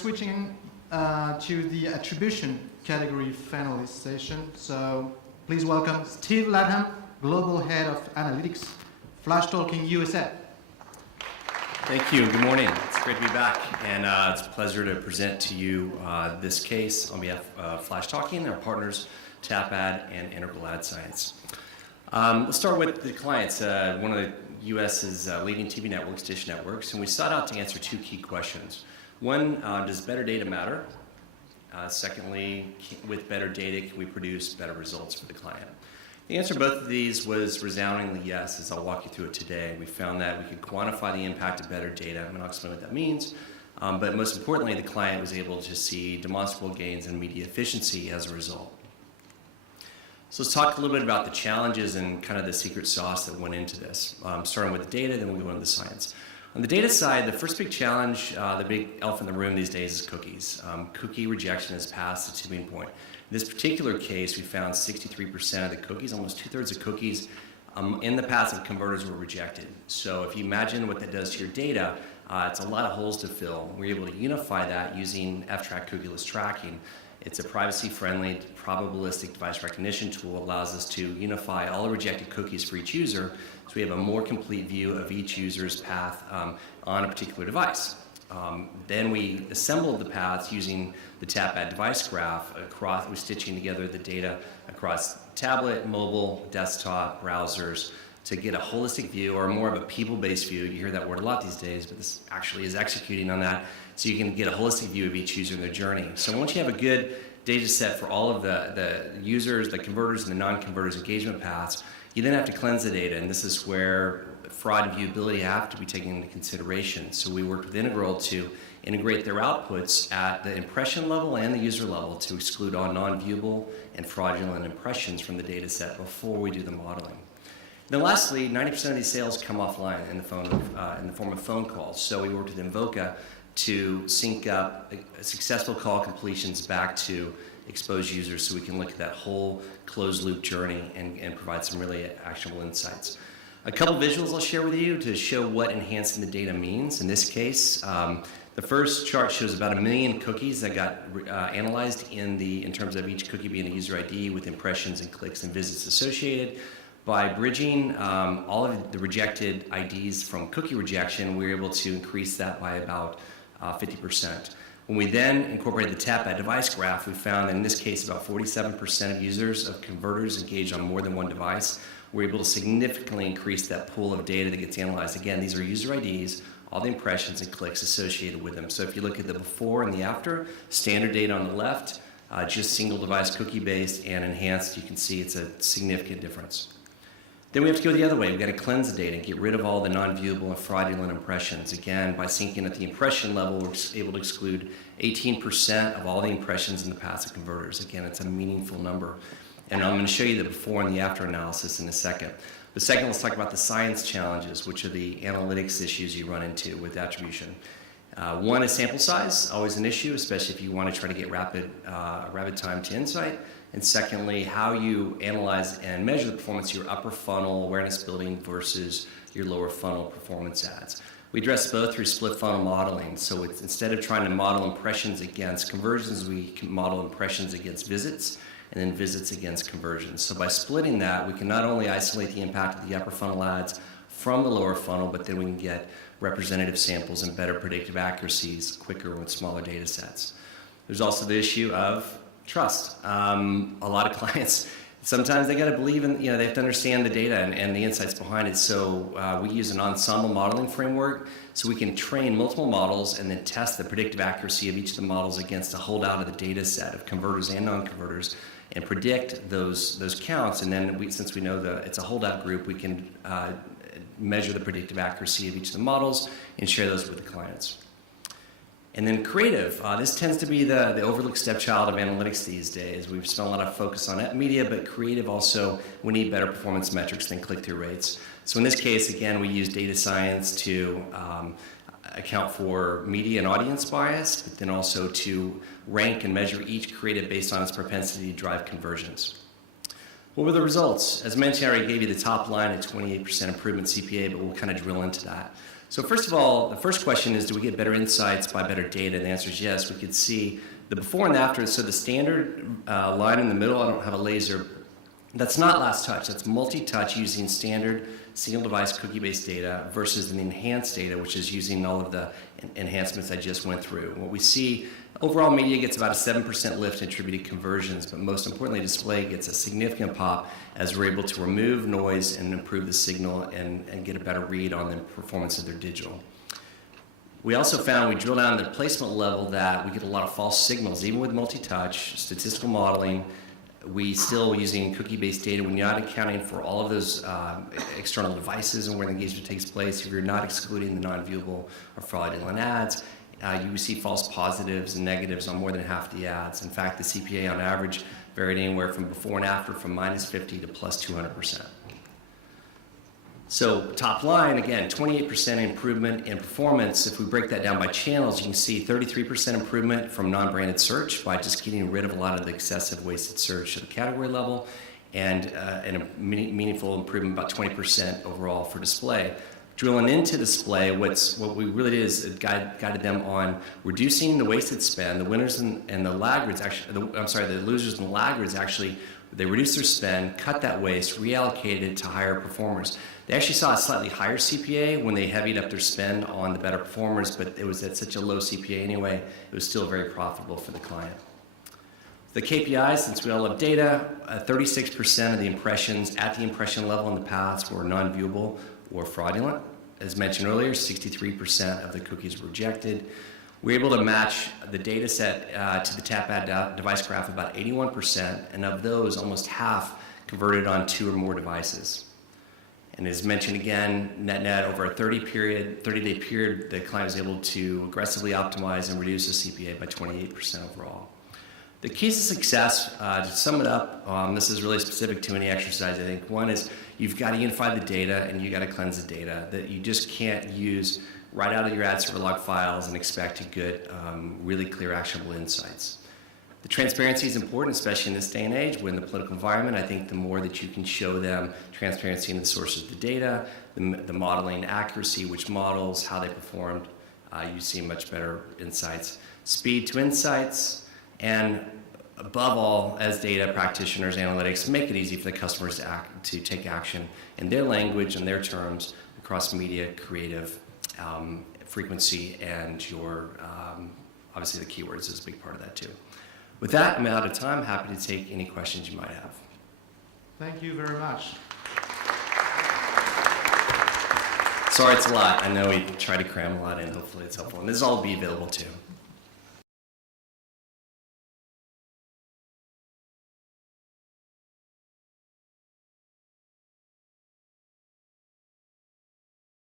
switching to the Attribution category finalist session. So please welcome Steve Latham, Global Head of Analytics, Flashtalking USA. Thank you. Good morning. It's great to be back, and it's a pleasure to present to you this case on behalf of Flashtalking, our partners, Tapad and Integral Ad Science. Let's start with the clients. One of the U.S.'s leading TV networks, Dish Networks, and we sought out to answer two key questions. One, does better data matter? Secondly, with better data, can we produce better results for the client? The answer to both of these was resoundingly yes, as I'll walk you through it today. We found that we could quantify the impact of better data, and I'll explain what that means. But most importantly, the client was able to see demonstrable gains in media efficiency as a result. So let's talk a little bit about the challenges and kind of the secret sauce that went into this. Starting with the data, then we go into the science. On the data side, the first big challenge, the big elephant in the room these days is cookies. Cookie rejection has passed the tipping point. In this particular case, we found 63% of the cookies, almost 2/3 of cookies in the paths of converters were rejected. So if you imagine what that does to your data, it's a lot of holes to fill. We're able to unify that using F-Track cookieless tracking. It's a privacy-friendly, probabilistic device recognition tool that allows us to unify all the rejected cookies for each user, so we have a more complete view of each user's path on a particular device. Then we assembled the paths using the Tapad device graph across, we're stitching together the data across tablet, mobile, desktop, browsers to get a holistic view, or more of a people-based view. You hear that word a lot these days, but this actually is executing on that, so you can get a holistic view of each user in their journey. So once you have a good data set for all of the users, the converters, and the non-converters engagement paths, you then have to cleanse the data, and this is where fraud and viewability have to be taken into consideration. So we worked with Integral to integrate their outputs at the impression level and the user level to exclude all non-viewable and fraudulent impressions from the data set before we do the modeling. Then lastly, 90% of these sales come offline in the form of phone calls. So we worked with Invoca to sync up successful call completions back to exposed users so we can look at that whole closed loop journey and provide some really actionable insights. A couple visuals I'll share with you to show what enhancing the data means. In this case, the first chart shows about 1 million cookies that got analyzed in terms of each cookie being a user ID with impressions and clicks and visits associated. By bridging all of the rejected IDs from cookie rejection, we were able to increase that by about 50%. When we then incorporated the Tapad device graph, we found that in this case about 47% of users of converters engaged on more than one device. We're able to significantly increase that pool of data that gets analyzed. Again, these are user IDs, all the impressions and clicks associated with them. So if you look at the before and the after, standard data on the left, just single device cookie based and enhanced, you can see it's a significant difference. Then we have to go the other way. We've got to cleanse the data and get rid of all the non-viewable and fraudulent impressions. Again, by syncing at the impression level, we're able to exclude 18% of all the impressions in the paths of converters. Again, it's a meaningful number. And I'm going to show you the before and the after analysis in a second. But second, let's talk about the science challenges, which are the analytics issues you run into with attribution. One is sample size, always an issue, especially if you want to try to get rapid time to insight. And secondly, how you analyze and measure the performance of your upper funnel awareness building versus your lower funnel performance ads. We address both through split funnel modeling. So instead of trying to model impressions against conversions, we can model impressions against visits and then visits against conversions. So by splitting that, we can not only isolate the impact of the upper funnel ads from the lower funnel, but then we can get representative samples and better predictive accuracies quicker with smaller data sets. There's also the issue of trust. A lot of clients, sometimes they got to believe in, they have to understand the data and the insights behind it. So we use an ensemble modeling framework so we can train multiple models and then test the predictive accuracy of each of the models against a holdout of the data set of converters and non-converters and predict those counts. And then since we know it's a holdout group, we can measure the predictive accuracy of each of the models and share those with the clients. And then creative. This tends to be the overlooked stepchild of analytics these days. We've spent a lot of focus on media, but creative also, we need better performance metrics than click-through rates. So in this case, again, we use data science to account for media and audience bias, but then also to rank and measure each creative based on its propensity to drive conversions. What were the results? As mentioned, I already gave you the top line at 28% improvement CPA, but we'll kind of drill into that. So first of all, the first question is, do we get better insights by better data? And the answer is yes. We could see the before and after. So the standard line in the middle, I don't have a laser. That's not last touch. That's multi-touch using standard single device cookie-based data versus the enhanced data, which is using all of the enhancements I just went through. What we see, overall media gets about a 7% lift in attributed conversions, but most importantly, display gets a significant pop as we're able to remove noise and improve the signal and get a better read on the performance of their digital. We also found, we drill down to the placement level, that we get a lot of false signals, even with multi-touch, statistical modeling. We still using cookie-based data when you're not accounting for all of those external devices and where the engagement takes place. If you're not excluding the non-viewable or fraudulent ads, you see false positives and negatives on more than half the ads. In fact, the CPA on average varied anywhere from before and after from -50 to +200%. So top line, again, 28% improvement in performance. If we break that down by channels, you can see 33% improvement from non-branded search by just getting rid of a lot of the excessive wasted search at the category level, and a meaningful improvement, about 20% overall for display. Drilling into display, what we really did is it guided them on reducing the wasted spend. The winners and the laggards actually, the losers and the laggards actually, they reduced their spend, cut that waste, reallocated it to higher performers. They actually saw a slightly higher CPA when they heavied up their spend on the better performers, but it was at such a low CPA anyway, it was still very profitable for the client. The KPIs, since we all love data, 36% of the impressions at the impression level in the past were non-viewable or fraudulent. As mentioned earlier, 63% of the cookies were rejected. We were able to match the data set to the Tapad device graph about 81%, and of those, almost half converted on 2 or more devices. And as mentioned again, net over a 30-day period, the client was able to aggressively optimize and reduce the CPA by 28% overall. The keys to success, to sum it up, this is really specific to any exercise, I think. One is you've got to unify the data and you got to cleanse the data, that you just can't use right out of your ad server log files and expect to get really clear, actionable insights. The transparency is important, especially in this day and age. We're in the political environment. I think the more that you can show them transparency in the sources of the data, the modeling accuracy, which models, how they performed, you see much better insights. Speed to insights, and above all, as data practitioners, analytics, make it easy for the customers to take action in their language and their terms across media, creative, frequency, and your, obviously the keywords is a big part of that too. With that, I'm out of time. Happy to take any questions you might have. Thank you very much. Sorry, it's a lot. I know we try to cram a lot in. Hopefully it's helpful. And this will all be available too.